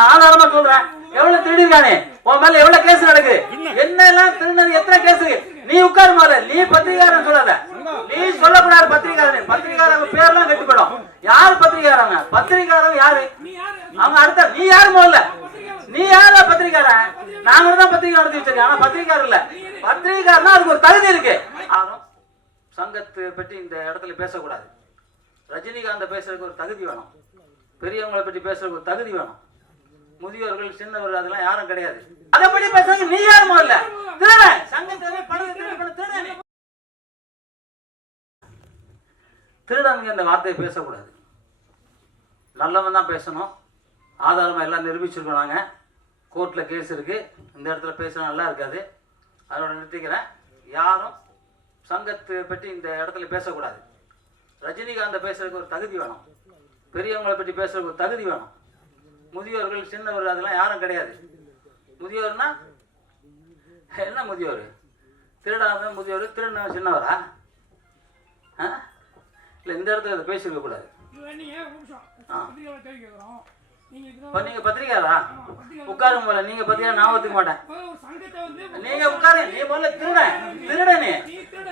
நான் ஆதாரமா சொல்றேன். எவ்வளவு திருடிருக்கானே உன் மேல எவ்வளவு கேஸ் நடக்கு என்ன? எல்லாம் திருடினது? எத்தனை கேஸ் நீ உட்காரு மேல நீ பத்திரிகாரன் சொல்லாத நீ சொல்லக்கூடாது பத்திரிகாரன் பத்திரிகாரங்க பேர்லாம் கெட்டு போயிடும் யார் பத்திரிகாரங்க பத்திரிகாரன் யாரு? அவங்க அடுத்த நீ யாரு முதல்ல? நீ யாரா பத்திரிகாரன் நாங்க தான் பத்திரிகை நடத்தி வச்சிருக்கோம் ஆனா பத்திரிகாரர் இல்ல. பத்திரிகாரனா அதுக்கு ஒரு தகுதி இருக்கு. சங்கத்தை பற்றி இந்த இடத்துல பேசக்கூடாது. ரஜினிகாந்த பேசுறதுக்கு ஒரு தகுதி வேணும். பெரியவங்களை பற்றி பேசுறதுக்கு ஒரு தகுதி வேணும். முதியோர்கள் சின்னவர் அதெல்லாம் யாரும் கிடையாது. அதை பற்றி பேசுறதுக்கு நீ யாரும் முதல்ல? திருடன் சங்கத்தை பணத்தை திருடி திருடன் திருடனுங்க இந்த வார்த்தையை பேசக்கூடாது. நல்லவன் தான் பேசணும். ஆதாரமாக எல்லாம் நிரூபிச்சிருக்கோம் நாங்கள் கோர்ட்டில் கேஸ் இருக்குது இந்த இடத்துல பேசினா நல்லா இருக்காது. அதோட நிறுத்திக்கிறேன். யாரும் சங்கத்தை பற்றி இந்த இடத்துல பேசக்கூடாது. ரஜினிகாந்தை பேசுறதுக்கு ஒரு தகுதி வேணும். பெரியவங்களை பற்றி பேசுறதுக்கு ஒரு தகுதி வேணும். முதியோர்கள் சின்னவர் அதெல்லாம் யாரும் கிடையாது. முதியோர்னா என்ன முதியோர்? திருடாம முதியோர் திருடின சின்னவரா? இல்லை இந்த இடத்துல இதை பேசிருக்க கூடாது. நீங்க நீங்க பத்திரிக்காரா உட்காருங்க போல நீங்கள் பத்திரிக்கா நான் ஒத்துக்க மாட்டேன். நீங்க உட்காரு நீ முதல்ல திருட திருட நீ.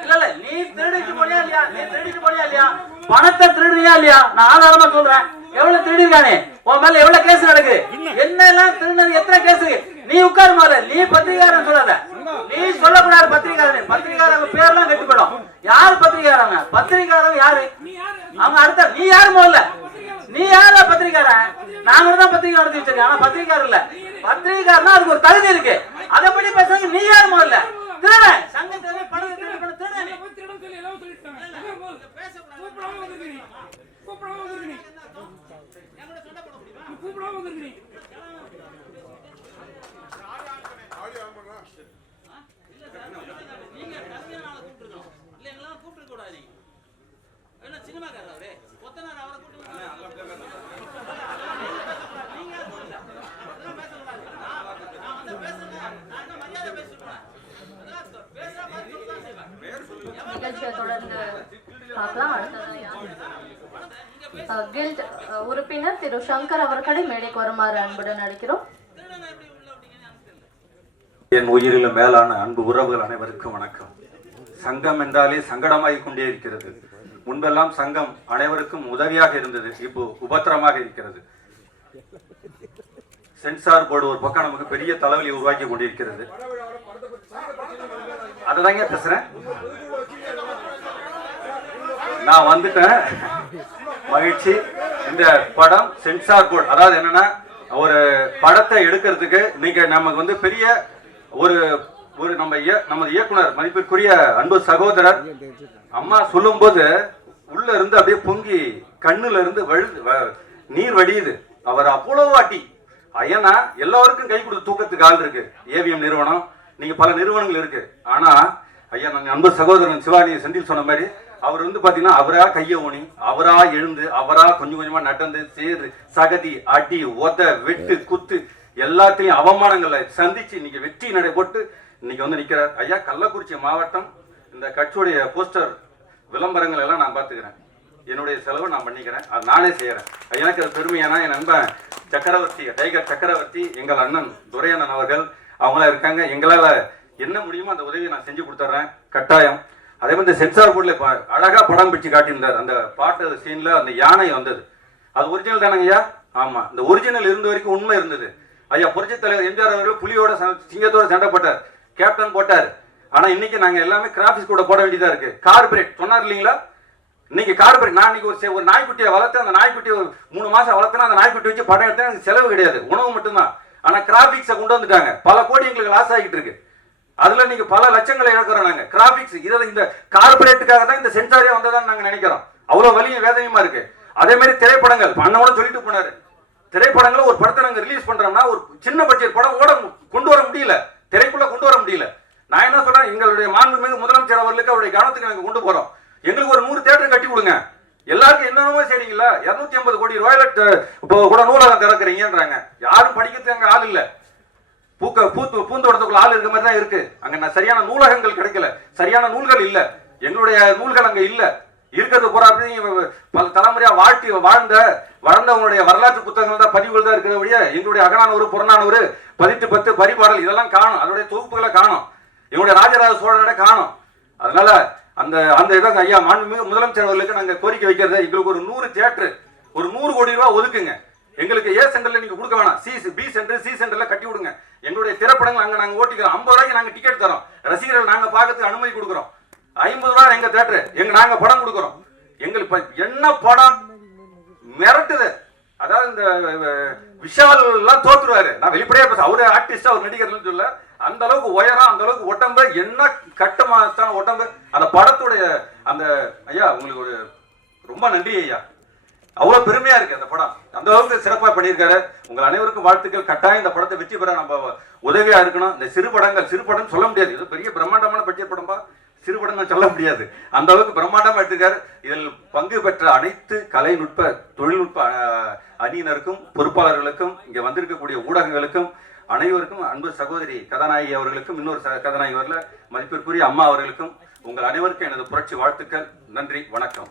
இல்ல இல்ல நீ திருடிட்டு போனியா இல்லையா? நீ திருடிட்டு போனியா இல்லையா? பணத்தை திருடுறியா இல்லையா? நான் ஆதாரமா சொல்றேன். எவ்வளவு திருடிருக்கானே உன் மேல எவ்வளவு கேஸ் நடக்கு என்ன? எல்லாம் திருடினது எத்தனை கேஸ் நீ உட்காரு முதல்ல. நீ பத்திரிகாரன் சொல்லாத நீ சொல்லக்கூடாது பத்திரிகாரன் பத்திரிகாரங்க பேர்லாம் கெட்டு போயிடும் யார் பத்திரிகாரங்க பத்திரிகாரங்க யாரு? அவங்க அடுத்த நீ யார் முதல்ல? நீ யாரா பத்திரிக்காரன் நாங்க தான் பத்திரிக்கை நடத்தி வச்சிருக்கோம் ஆனா பத்திரிக்காரர் இல்ல. பத்திரிக்காரனா அதுக்கு ஒரு தகுதி இருக்கு. அதை பத்தி பேசுறதுக்கு நீ யார் முதல்ல? திருடன். சங்கத்தை பணத்தை திருடி பண்ண திருடன் நீ. போய் திருடன் சொல்லி எல்லாம் சொல்லிட்டாங்க அதான் போதும். கூப்பிடாம வந்திருக்கீங்க கூப்பிடாம வந்திருக்கீங்க நீ கூப்பிடாம வந்திருக்கீங்க நீங்க தகுதியான ஆளை கூப்பிட்டுருக்கணும். இல்ல, எங்களெல்லாம் கூப்பிட்டுருக்க கூடாது நீங்க. என்ன சினிமாக்காரரா அவரு? கொத்தனார் அவரை கூப்பிட்டு நீங்க பேசக்கூடாது. நான் வந்து பேசுறேன். நான் என்ன மரியாதை பேசிட்டு போனேன். தொடர்ந்து பார்க்கலாம் அடுத்ததா கில்ட் உறுப்பினர் திரு சங்கர் அவர்களை மேடைக்கு வருமாறு அன்புடன் அழைக்கிறோம். என் உயிரிலும் மேலான அன்பு உறவுகள் அனைவருக்கும் வணக்கம். சங்கம் என்றாலே சங்கடமாகிக் கொண்டே இருக்கிறது. முன்பெல்லாம் சங்கம் அனைவருக்கும் உதவியாக இருந்தது இப்போ உபத்திரமாக இருக்கிறது. சென்சார் போர்டு ஒரு பக்கம் நமக்கு பெரிய தலைவலி உருவாக்கி கொண்டிருக்கிறது. அததாங்க பேசுறேன். நான் வந்துட்டேன். மகிழ்ச்சி. இந்த படம் சென்சார் போர்டு அதாவது என்னன்னா ஒரு படத்தை எடுக்கிறதுக்கு நீங்க நமக்கு வந்து பெரிய ஒரு ஒரு நம்ம நமது இயக்குனர் மதிப்பிற்குரிய அன்பு சகோதரர் அம்மா சொல்லும்போது உள்ள இருந்து அப்படியே பொங்கி கண்ணுல இருந்து வழுது வ- நீர் வடியுது. அவர் அவ்வளவு வாட்டி ஐயனா எல்லாருக்கும் கை கொடுத்து தூக்கத்துக்கு ஆள் இருக்கு. ஏவிஎம் நிறுவனம் நீங்க பல நிறுவனங்கள் இருக்கு. ஆனா ஐயா நான் அன்பு சகோதரன் சிவானி செந்தில் சொன்ன மாதிரி அவர் வந்து பாத்தீங்கன்னா அவரா கைய ஊனி அவரா எழுந்து அவரா கொஞ்சம் கொஞ்சமா நடந்து சேரு சகதி அடி உத வெட்டு குத்து எல்லாத்திலையும் அவமானங்களை சந்திச்சு இன்னைக்கு வெற்றி நடை போட்டு இன்னைக்கு வந்து நிக்கிறார். ஐயா கள்ளக்குறிச்சி மாவட்டம் இந்த கட்சியுடைய போஸ்டர் விளம்பரங்கள் எல்லாம் நான் பார்த்துக்கிறேன். என்னுடைய செலவு நான் பண்ணிக்கிறேன். அது நானே செய்யறேன். எனக்கு அது பெருமையானா என் நண்பன் சக்கரவர்த்தி டைகர் சக்கரவர்த்தி எங்கள் அண்ணன் துரையண்ணன் அவர்கள் அவங்களாம் இருக்காங்க. எங்களால என்ன முடியுமோ அந்த உதவியை நான் செஞ்சு கொடுத்துட்றேன். கட்டாயம். அதே மாதிரி இந்த சென்சார் போர்டில் இப்போ அழகாக படம் பிடிச்சு காட்டியிருந்தார். அந்த பாட்டு சீனில் அந்த யானை வந்தது. அது ஒரிஜினல் தானங்கய்யா ஆமாம் இந்த ஒரிஜினல் இருந்த வரைக்கும் உண்மை இருந்தது. ஐயா புரட்சி தலைவர் எம்ஜிஆர் அவர்கள் புலியோட சிங்கத்தோட சண்டை போட்டார். கேப்டன் போட்டார். ஆனால் இன்னைக்கு நாங்கள் எல்லாமே கிராஃபிக்ஸ் கூட போட வேண்டியதாக இருக்கு. கார்பரேட் சொன்னார் இல்லைங்களா? இன்னைக்கு கார்பரேட் நான் இன்னைக்கு ஒரு செ- ஒரு நாய்க்குட்டியை வளர்த்து அந்த நாய்க்குட்டி ஒரு மூணு மாதம் வளர்த்தனா அந்த நாய்க்குட்டி வச்சு படம் எடுத்தேன். எனக்கு செலவு கிடையாது. உணவு மட்டும்தான். ஆனால் கிராஃபிக்ஸை கொண்டு வந்துட்டாங்க. பல கோடி எங்களுக்கு லாஸ் ஆகிட்டு இருக்கு. அதுல நீங்க பல லட்சங்களை இழக்கிறோம் நாங்க. கிராபிக்ஸ் இதுல இந்த கார்பரேட்டுக்காக தான் இந்த சென்சாரியா வந்ததான் நாங்க நினைக்கிறோம். அவ்வளவு வலியும் வேதனையுமா இருக்கு? அதே மாதிரி திரைப்படங்கள் அண்ணனோட சொல்லிட்டு போனாரு. திரைப்படங்களை ஒரு படத்தை நாங்க ரிலீஸ் பண்றோம்னா ஒரு சின்ன பட்ஜெட் படம் ஓட கொண்டு வர முடியல. திரைக்குள்ள கொண்டு வர முடியல. நான் என்ன சொல்றேன்? எங்களுடைய மாண்புமிகு முதலமைச்சர் அவர்களுக்கு அவருடைய கவனத்துக்கு நாங்க கொண்டு போறோம். எங்களுக்கு ஒரு நூறு தேட்டர் கட்டி கொடுங்க. எல்லாருக்கும் என்னென்னமோ செய்றீங்களா இருநூத்தி ஐம்பது கோடி ரூபாயில இப்போ கூட நூலகம் திறக்கிறீங்கன்றாங்க. யாரும் படிக்கிறதுக்கு அங்க ஆள் இல்லை. பூக்க பூத்து பூந்தோட்டத்துக்குள்ள ஆள் இருக்க மாதிரி தான் இருக்கு. அங்க நான் சரியான நூலகங்கள் கிடைக்கல. சரியான நூல்கள் இல்ல. எங்களுடைய நூல்கள் அங்க இல்ல. இருக்கிறது பூரா அப்படி பல தலைமுறையா வாழ்த்தி வாழ்ந்த வளர்ந்தவங்களுடைய வரலாற்று புத்தகங்கள் தான் பதிவுகள் தான் இருக்கிற வழிய எங்களுடைய அகநானூறு புறநானூறு பதிட்டு பத்து பரிபாடல் இதெல்லாம் காணும். அதனுடைய தொகுப்புகளை காணும். எங்களுடைய ராஜராஜ சோழனோட காணும். அதனால அந்த அந்த இதை ஐயா மாண்புமிகு முதலமைச்சர் அவர்களுக்கு நாங்கள் கோரிக்கை வைக்கிறது எங்களுக்கு ஒரு நூறு தியேட்டர் ஒரு நூறு கோடி ரூபாய் ஒதுக்குங்க. எங்களுக்கு ஏ சென்டர்ல நீங்க கொடுக்க வேணாம். சி பி சென்டர் சி சென்டர்ல கட்டி விடுங்க எங்களுடைய திரைப்படங்கள் அங்க நாங்க ஓட்டிக்கிறோம். ஐம்பது ரூபாய்க்கு நாங்க டிக்கெட் தரோம். ரசிகர்கள் நாங்க பார்க்கறதுக்கு அனுமதி கொடுக்குறோம். ஐம்பது ரூபாய் எங்க தேட்டரு எங்க நாங்க படம் கொடுக்குறோம். எங்களுக்கு என்ன படம்? மிரட்டுது. அதாவது இந்த விஷால் எல்லாம் தோத்துருவாரு. நான் வெளிப்படையா பேச அவரு ஆர்டிஸ்டா அவர் நடிகர்னு சொல்ல அந்த அளவுக்கு உயரம் அந்த அளவுக்கு உடம்பு என்ன கட்டமா உடம்பு. அந்த படத்துடைய அந்த ஐயா உங்களுக்கு ஒரு ரொம்ப நன்றி ஐயா. அவ்வளோ பெருமையாக இருக்குது அந்த படம். அந்த அளவுக்கு சிறப்பாக பண்ணியிருக்காரு. உங்கள் அனைவருக்கும் வாழ்த்துக்கள். கட்டாயம் இந்த படத்தை வெற்றி பெற நம்ம உதவியாக இருக்கணும். இந்த சிறு படங்கள் சிறு படம் சொல்ல முடியாது. இது பெரிய பிரம்மாண்டமான பட்ஜெட் படம்பா. சிறு படம் சொல்ல முடியாது. அந்த அளவுக்கு பிரம்மாண்டமாக எடுத்துக்காரு இதில் பங்கு பெற்ற அனைத்து கலைநுட்ப தொழில்நுட்ப அணியினருக்கும் பொறுப்பாளர்களுக்கும் இங்கே வந்திருக்கக்கூடிய ஊடகங்களுக்கும் அனைவருக்கும் அன்பு சகோதரி கதாநாயகி அவர்களுக்கும் இன்னொரு ச- கதாநாயகி வரல மதிப்பிற்குரிய அம்மா அவர்களுக்கும் உங்கள் அனைவருக்கும் எனது புரட்சி வாழ்த்துக்கள். நன்றி. வணக்கம்.